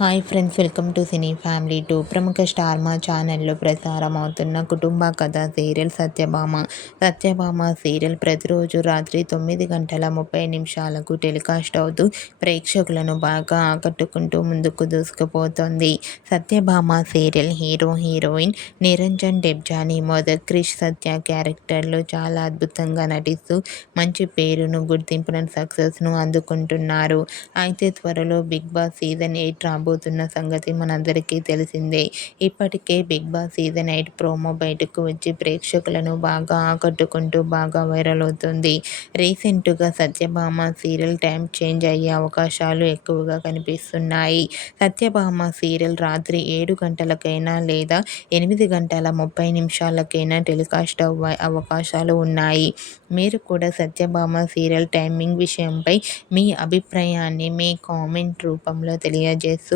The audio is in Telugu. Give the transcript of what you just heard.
Hi friends welcome to Cine Family Two. ప్రముఖ స్టార్ మా ఛానల్లో ప్రసారం అవుతున్న కుటుంబ కథ సీరియల్ సత్యభామ. సత్యభామ సీరియల్ ప్రతిరోజు రాత్రి తొమ్మిది గంటల ముప్పై నిమిషాలకు టెలికాస్ట్ అవుతూ ప్రేక్షకులను బాగా ఆకట్టుకుంటూ ముందుకు దూసుకుపోతుంది. Satyabhama serial hero heroine Niranjan Debjani మొదట్ Krish Satya క్యారెక్టర్లో చాలా అద్భుతంగా నటిస్తూ మంచి పేరును గుర్తింపును సక్సెస్ను అందుకుంటున్నారు. అయితే త్వరలో బిగ్ బాస్ సీజన్ ఎయిట్ రాబో రాబోతున్న సంగతి మనందరికీ తెలిసిందే. ఇప్పటికే Bigg Boss season eight promo బయటకు వచ్చి ప్రేక్షకులను బాగా ఆకట్టుకుంటూ బాగా వైరల్ అవుతుంది. రీసెంట్గా సత్యభామ సీరియల్ టైం చేంజ్ అయ్యే అవకాశాలు ఎక్కువగా కనిపిస్తున్నాయి. సత్యభామ సీరియల్ రాత్రి ఏడు గంటలకైనా లేదా ఎనిమిది గంటల ముప్పై నిమిషాలకైనా టెలికాస్ట్ అవ్వే అవకాశాలు ఉన్నాయి. మీరు కూడా సత్యభామ సీరియల్ టైమింగ్ విషయంపై మీ అభిప్రాయాన్ని మీ కామెంట్ రూపంలో తెలియజేస్తూ